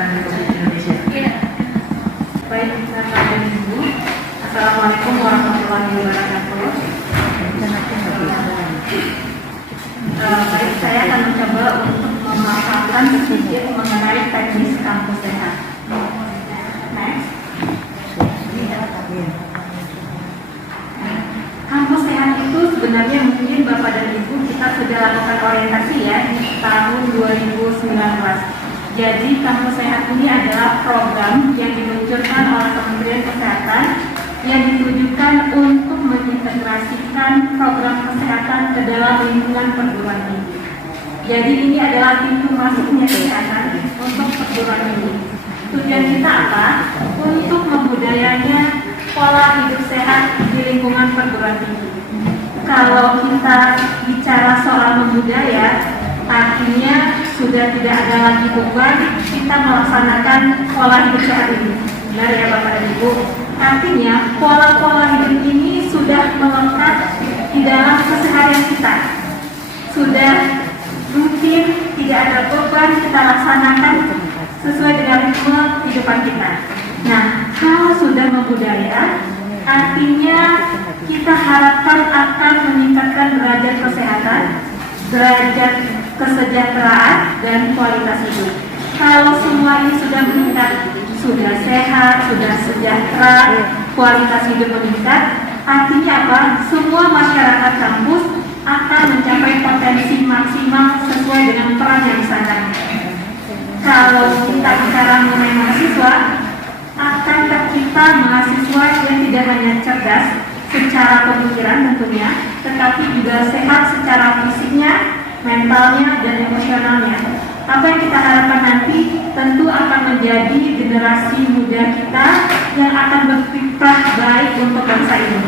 Kedokteran Republik Indonesia. Iya. Baik, Bapak dan Ibu. Assalamualaikum warahmatullahi wabarakatuh. Baik, saya akan mencoba untuk memaparkan sedikit mengenai teknis kampus sehat. Next. Kampus sehat itu sebenarnya mungkin Bapak dan Ibu kita sudah lakukan orientasi ya tahun 2019. Jadi kampus sehat ini adalah program yang diluncurkan oleh Kementerian Kesehatan yang ditujukan untuk mengintegrasikan program kesehatan ke dalam lingkungan perguruan tinggi. Jadi ini adalah pintu masuknya kesehatan untuk perguruan tinggi. Tujuan kita apa? Untuk membudayanya pola hidup sehat di lingkungan perguruan tinggi. Kalau kita bicara soal membudaya, artinya sudah tidak ada lagi beban kita melaksanakan pola hidup sehat ini. Benar ya Bapak dan Ibu? Artinya pola-pola hidup ini sudah melekat di dalam keseharian kita. Sudah mungkin tidak ada beban kita laksanakan sesuai dengan ritme kehidupan kita. Nah, kalau sudah membudaya, artinya kita harapkan akan meningkatkan derajat kesehatan, derajat kesejahteraan, dan kualitas hidup. Kalau semua ini sudah meningkat, sudah sehat, sudah sejahtera, kualitas hidup meningkat, artinya apa? Semua masyarakat kampus akan mencapai potensi maksimal sesuai dengan peran yang disandang. Kalau kita bicara mengenai mahasiswa, akan tercipta mahasiswa yang tidak hanya cerdas secara pemikiran tentunya, tetapi juga sehat secara fisiknya, mentalnya, dan emosionalnya. Apa yang kita harapkan nanti tentu akan menjadi generasi muda kita yang akan berkiprah baik untuk bangsa ini.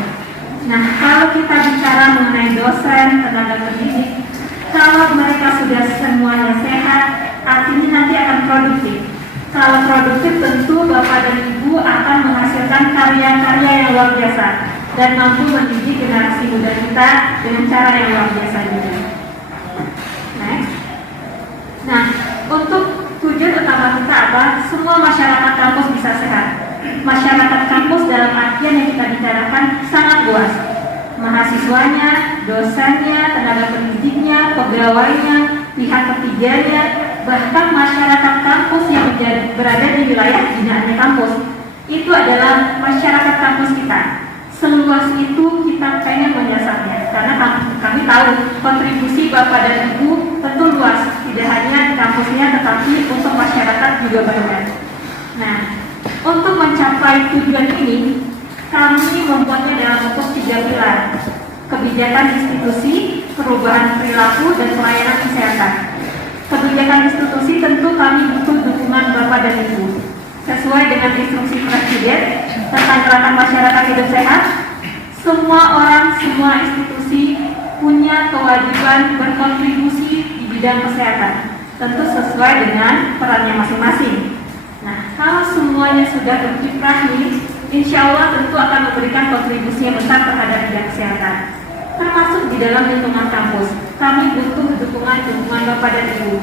Nah, kalau kita bicara mengenai dosen, tenaga pendidik, kalau mereka sudah semuanya sehat, artinya nanti akan produktif. Kalau produktif tentu Bapak dan Ibu akan menghasilkan karya-karya yang luar biasa dan mampu mendidik generasi muda kita dengan cara yang luar biasa juga. Next. Nah, untuk tujuan utama kita apa? Semua masyarakat kampus bisa sehat. Masyarakat kampus dalam artian yang kita bicarakan sangat luas. Mahasiswanya, dosennya, tenaga pendidiknya, pegawainya, pihak ketiganya, bahkan masyarakat kampus yang berada di wilayah binaannya kampus. Itu adalah masyarakat kampus kita. Seluas itu kita pengen menyasarnya, karena kami tahu kontribusi Bapak dan Ibu tentu luas, tidak hanya di kampusnya tetapi untuk masyarakat juga banyak. Nah, untuk mencapai tujuan ini, kami membuatnya dalam bentuk 3 pilar: kebijakan institusi, perubahan perilaku, dan pelayanan kesehatan. Kebijakan institusi tentu kami butuh dukungan Bapak dan Ibu. Sesuai dengan instruksi Presiden tentang gerakan masyarakat hidup sehat, semua orang, semua institusi punya kewajiban berkontribusi di bidang kesehatan, tentu sesuai dengan perannya masing-masing. Nah, kalau semuanya sudah berkiprah nih, insya Allah tentu akan memberikan kontribusi yang besar terhadap bidang kesehatan, termasuk di dalam lingkungan kampus. Kami butuh dukungan Bapak dan Ibu.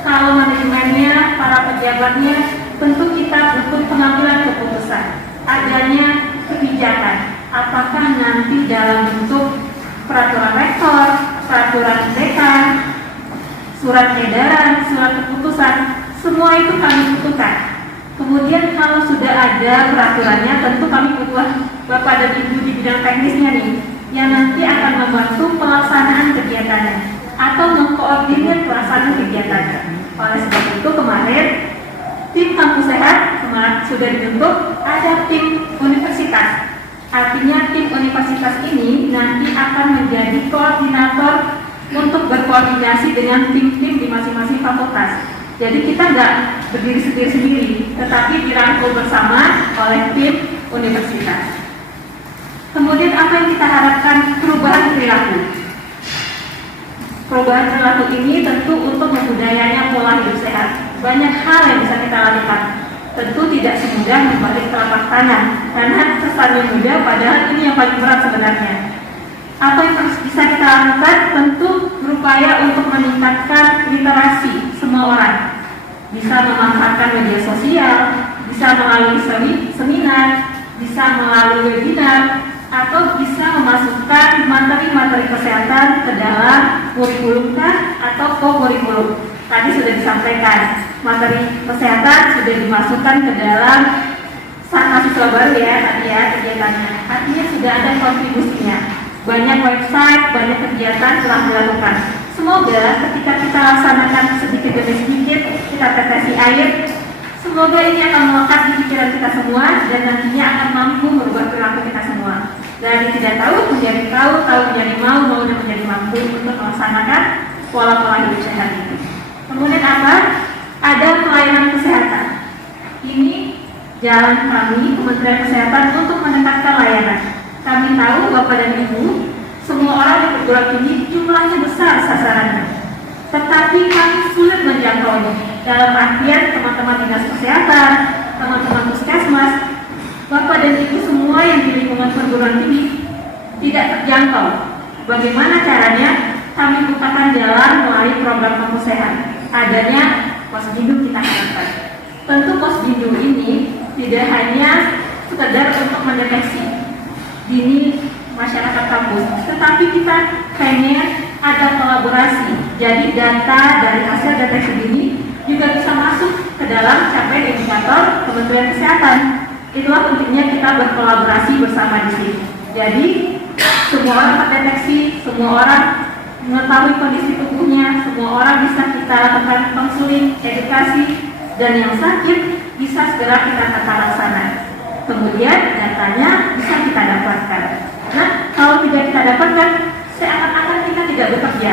Kalau manajemennya, para pejabatnya, tentu kita butuh pengambilan keputusan, adanya kebijakan. Apakah nanti dalam bentuk peraturan rektor, peraturan dekan, surat edaran, surat keputusan, semua itu kami butuhkan. Kemudian kalau sudah ada peraturannya, tentu kami butuh Bapak dan Ibu di bidang teknisnya nih, yang nanti akan membantu pelaksanaan kegiatannya atau mengkoordinir pelaksanaan kegiatannya. Oleh sebab itu kemarin tim kampus sehat sudah dibentuk, ada tim universitas. Artinya tim universitas ini nanti akan menjadi koordinator untuk berkoordinasi dengan tim-tim di masing-masing fakultas. Jadi kita nggak berdiri sendiri-sendiri, tetapi dirangkul bersama oleh tim universitas. Kemudian apa yang kita harapkan? Perubahan perilaku. Perubahan perilaku ini tentu untuk membudayanya pola hidup sehat. Banyak hal yang bisa kita lakukan. Tentu tidak semudah membalik telapak tangan, karena kesannya mudah, padahal ini yang paling berat sebenarnya. Apa yang harus bisa kita lakukan? Tentu berupaya untuk meningkatkan literasi semua orang. bisa memanfaatkan media sosial, bisa melalui seminar, bisa melalui webinar, atau bisa memasukkan materi-materi kesehatan ke dalam kurikulum atau co-kurikulum. Tadi sudah disampaikan, materi kesehatan sudah dimasukkan ke dalam mahasiswa baru ya tadi ya kegiatannya. Artinya sudah ada kontribusinya. Banyak website, banyak kegiatan telah dilakukan. Semoga ketika kita laksanakan sedikit demi sedikit, kita tetesi air, semoga ini akan melekat di pikiran kita semua dan nantinya akan mampu merubah perilaku kita semua. Dari tidak tahu menjadi tahu, tahu menjadi mau dan menjadi mampu untuk melaksanakan pola-pola hidup sehat ini. Kemudian apa? Ada pelayanan kesehatan. Ini jalan kami Kementerian Kesehatan untuk mendekatkan layanan. Kami tahu Bapak dan Ibu, semua orang yang perguruan tinggi jumlahnya besar sasarannya, tetapi kami sulit menjangkaunya. Dalam artian teman-teman dinas kesehatan, teman-teman puskesmas, Bapak dan Ibu semua yang di lingkungan perguruan tinggi tidak terjangkau. Bagaimana caranya? Kami bukakan jalan melalui program kampus sehat. Adanya posbindu kita harapkan. Tentu posbindu ini tidak hanya sekedar untuk mendeteksi dini masyarakat kampus, tetapi kita pengen ada kolaborasi. Jadi data dari hasil deteksi dini juga bisa masuk ke dalam capaian indikator Kementerian Kesehatan. Itulah pentingnya kita berkolaborasi bersama di sini. Jadi semua orang terdeteksi, semua orang mengetahui kondisi tubuhnya, semua orang bisa kita lakukan konseling, edukasi, dan yang sakit bisa segera kita tata laksana. Kemudian datanya bisa kita dapatkan. Nah, kalau tidak kita dapatkan, seakan-akan kita tidak bekerja.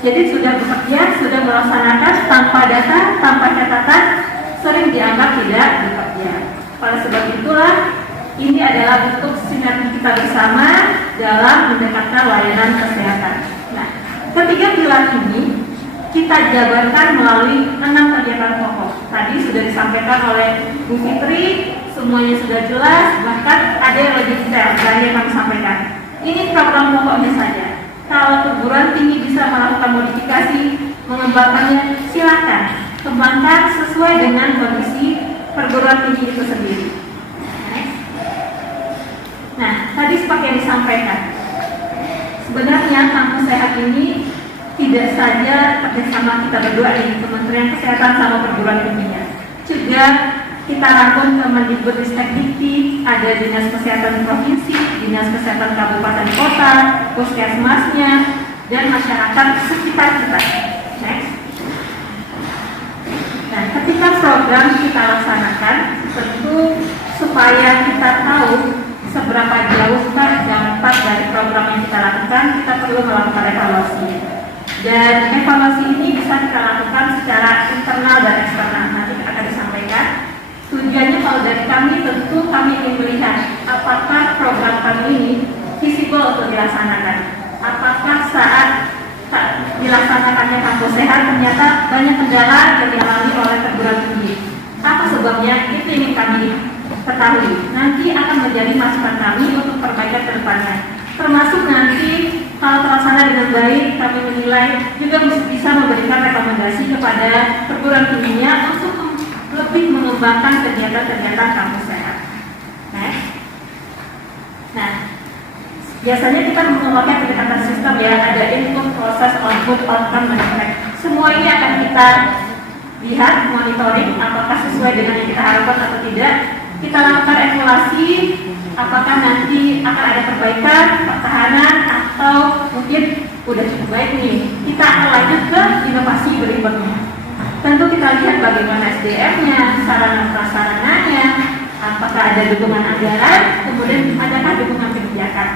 Jadi sudah bekerja, sudah melaksanakan tanpa data, tanpa catatan, sering dianggap tidak bekerja. Oleh sebab itulah, ini adalah bentuk sinergi kita bersama dalam mendekatkan layanan kesehatan. Nah, ketiga pilar ini kita jabarkan melalui 6 kegiatan pokok. Tadi sudah disampaikan oleh Bu Fitri, semuanya sudah jelas, bahkan ada yang lebih detail dari yang kami sampaikan. Ini program pokoknya saja. Kalau perguruan tinggi bisa melakukan modifikasi, mengembangkannya, silakan kembangkan sesuai dengan kondisi perguruan tinggi itu sendiri. Nah, tadi seperti yang disampaikan, sebenarnya kampus sehat ini tidak saja kerjasama kita berdua di Kementerian Kesehatan sama perguruan tingginya, juga kita rangkum ke Mendikbudristek Dikti, ada Dinas Kesehatan Provinsi, Dinas Kesehatan Kabupaten Kota, puskesmasnya, dan masyarakat sekitar kita. Next. Nah, ketika program kita laksanakan, tentu supaya kita tahu seberapa jauh dampak dari program yang kita lakukan, kita perlu melakukan evaluasi. Dan evaluasi ini bisa kita lakukan secara internal dan eksternal. Nanti akan disampaikan. Tujuannya kalau dari kami, tentu kami ingin melihat apakah program kami ini visible untuk dilaksanakan. Apakah saat dilaksanakannya kampus sehat ternyata banyak kendala yang dialami oleh perguruan tinggi. Apa sebabnya? Itu ingin kami ketahui. Nanti akan menjadi masukan kami untuk perbaikan ke depannya. Termasuk nanti kalau terlaksana dengan baik, kami menilai juga bisa memberikan rekomendasi kepada perguruan tingginya untuk lebih mengembangkan kegiatan-kegiatan kampus sehat. Nah, biasanya kita memakai pendekatan sistem ya, ada input, proses, output, outcome, dan effect. Semua ini akan kita lihat, monitoring, apakah sesuai dengan yang kita harapkan atau tidak. Kita lakukan evaluasi, apakah nanti akan ada perbaikan, pertahanan, atau mungkin udah cukup baik nih. Kita akan lanjut ke inovasi berikutnya. Tentu kita lihat bagaimana SDM-nya, sarana prasarananya, apakah ada dukungan anggaran, kemudian adakah dukungan kebijakan.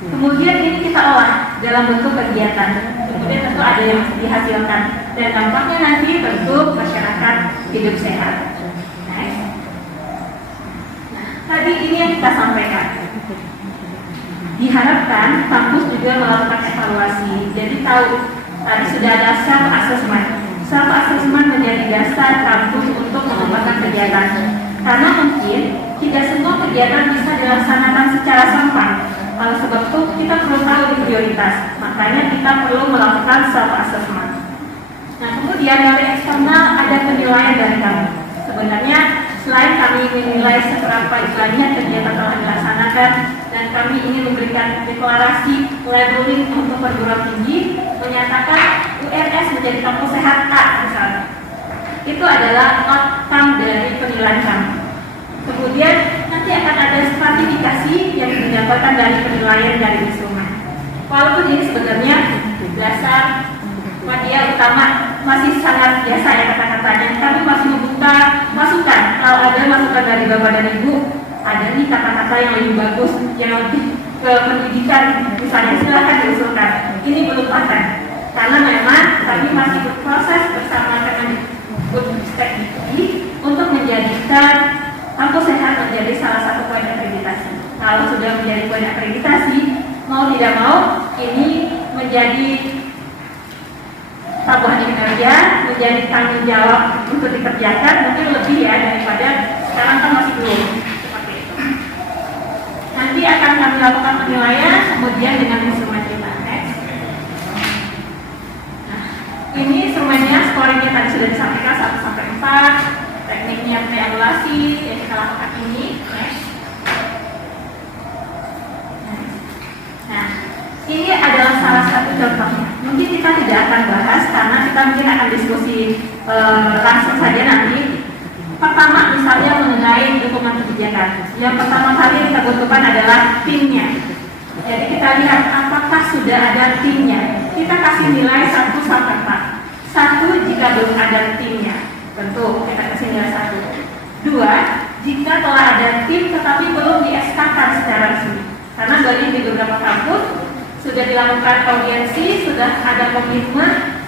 Kemudian ini kita olah dalam bentuk kegiatan. Kemudian tentu ada yang dihasilkan dan dampaknya nanti tentu masyarakat hidup sehat. Tadi ini yang kita sampaikan. Diharapkan kampus juga melakukan evaluasi. Jadi tahu tadi sudah ada self assessment. Self assessment menjadi dasar kampus untuk mengembangkan kegiatan. Karena mungkin tidak semua kegiatan bisa dilaksanakan secara sampai. Oleh sebab itu kita perlu tahu prioritas. Makanya kita perlu melakukan self assessment. Nah, kemudian dari eksternal ada penilaian dari kami. Sebenarnya selain kami menilai seberapa istilahnya kegiatan telah dilaksanakan dan kami ingin memberikan deklarasi labeling untuk perguruan tinggi menyatakan UNS menjadi kampus sehat A misalnya. Itu adalah outcome dari penilaian kami. Kemudian nanti akan ada stratifikasi yang didapatkan dari penilaian dari instrumen. Walaupun ini sebenarnya dasar media utama masih sangat biasa ya kata-katanya, kami masih membuka masukan. Kalau ada masukan dari Bapak dan Ibu, ada nih kata-kata yang lebih bagus, yang lebih ke pendidikan, misalnya silakan diusulkan. Ini belum paten, karena memang kami masih berproses bersama Kemendikbud-Ristek untuk menjadikan kampus sehat menjadi salah satu poin akreditasi. Kalau sudah menjadi poin akreditasi, mau tidak mau ini menjadi tabuhan kinerja, menjadi tanggung jawab untuk dikerjakan, mungkin lebih ya daripada sekarang kan masih belum seperti itu. Nanti akan kami lakukan penilaian, kemudian dengan instrumen kita. Nah, ini instrumennya, scoringnya tadi sudah disampaikan 1 sampai 4, tekniknya triangulasi yang kita lakukan ini. Nah, ini adalah salah satu contohnya. Mungkin kita tidak akan bahas karena kita mungkin akan diskusi langsung saja nanti. Pertama misalnya mengenai dokumen kebijakan. Yang pertama kali kita butuhkan adalah timnya. Jadi kita lihat apakah sudah ada timnya. Kita kasih nilai 1 sampai 4. 1 jika belum ada timnya. Tentu kita kasih nilai 1. 2 jika telah ada tim tetapi belum di SK-kan secara resmi. Karena dari di beberapa kampus sudah dilakukan audiensi, sudah ada komitmen,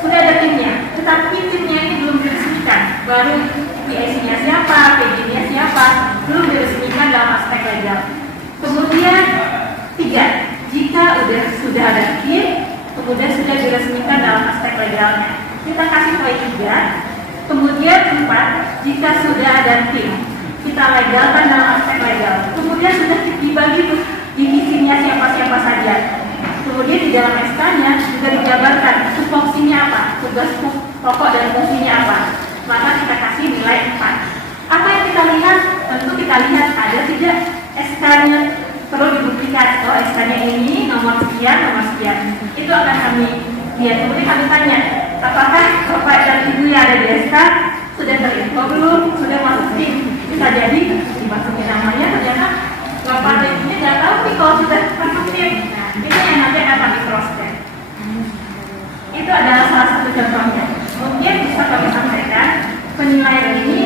sudah ada timnya, tetapi timnya ini belum diresmikan. Baru PIC-nya siapa, PJ-nya siapa, belum diresmikan dalam aspek legal. Kemudian 3, jika sudah ada tim, kemudian sudah diresmikan dalam aspek legalnya, kita kasih poin 3. Kemudian 4, jika sudah ada tim, kita legalkan dalam aspek legal. Kemudian sudah dibagi tuh divisinya siapa-siapa saja. Kemudian di dalam SK-nya juga dijabarkan tupoksinya apa, tugas pokok dan fungsinya apa. Maka kita kasih nilai 4. Apa yang kita lihat? Tentu kita lihat ada tidak SK-nya perlu dibuktikan. Oh, SK-nya ini nomor sekian, nomor sekian. Itu akan kami lihat. Kemudian kami tanya, apakah Bapak dan Ibu yang ada di SK sudah terinfo belum? Sudah masuk tim? Bisa jadi dimasukin namanya ternyata Bapak dan Ibunya nggak tahu nih kalau sudah masuk tim. Nah, itu yang nanti akan kami cross check. Itu adalah salah satu contohnya. Mungkin bisa kami sampaikan penilaian ini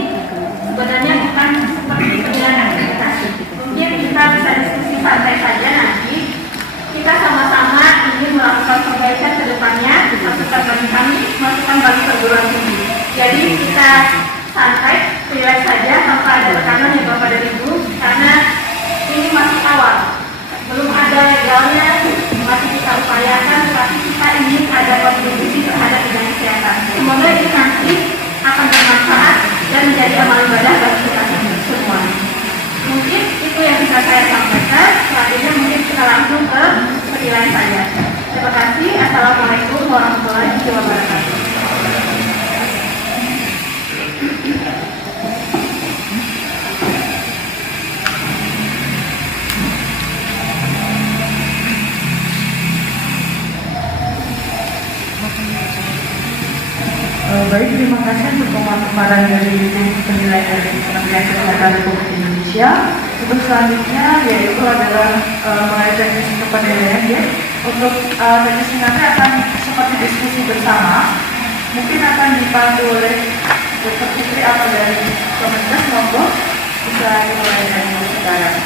sebenarnya bukan seperti penilaian akreditasi. Mungkin kita bisa diskusi santai saja nanti. Kita sama-sama ingin melakukan perbaikan ke depannya, masukan bagi kami, masukan bagi perguruan tinggi. Jadi kita santai, relax saja tanpa ada tekanan ya Bapak dan Ibu, karena ini masih awal, belum ada legalnya, masih kita upayakan, tapi kita ingin ada kontribusi terhadap bidang kesehatan. Semoga ini nanti akan bermanfaat dan menjadi amal ibadah bagi kita semua. Mungkin itu yang bisa saya sampaikan. Selanjutnya mungkin kita langsung ke penilaian saya. Terima kasih. Assalamualaikum warahmatullahi wabarakatuh. Baik, terima kasih untuk pemaparan dari penilaian dari Kementerian Kesehatan Republik Indonesia. Untuk selanjutnya yaitu adalah mengenai teknis penilaian ya. Untuk teknis nanti akan seperti diskusi bersama. Mungkin akan dipandu oleh Dr. Fitri atau dari Kemenkes, monggo bisa dimulai dari sekarang.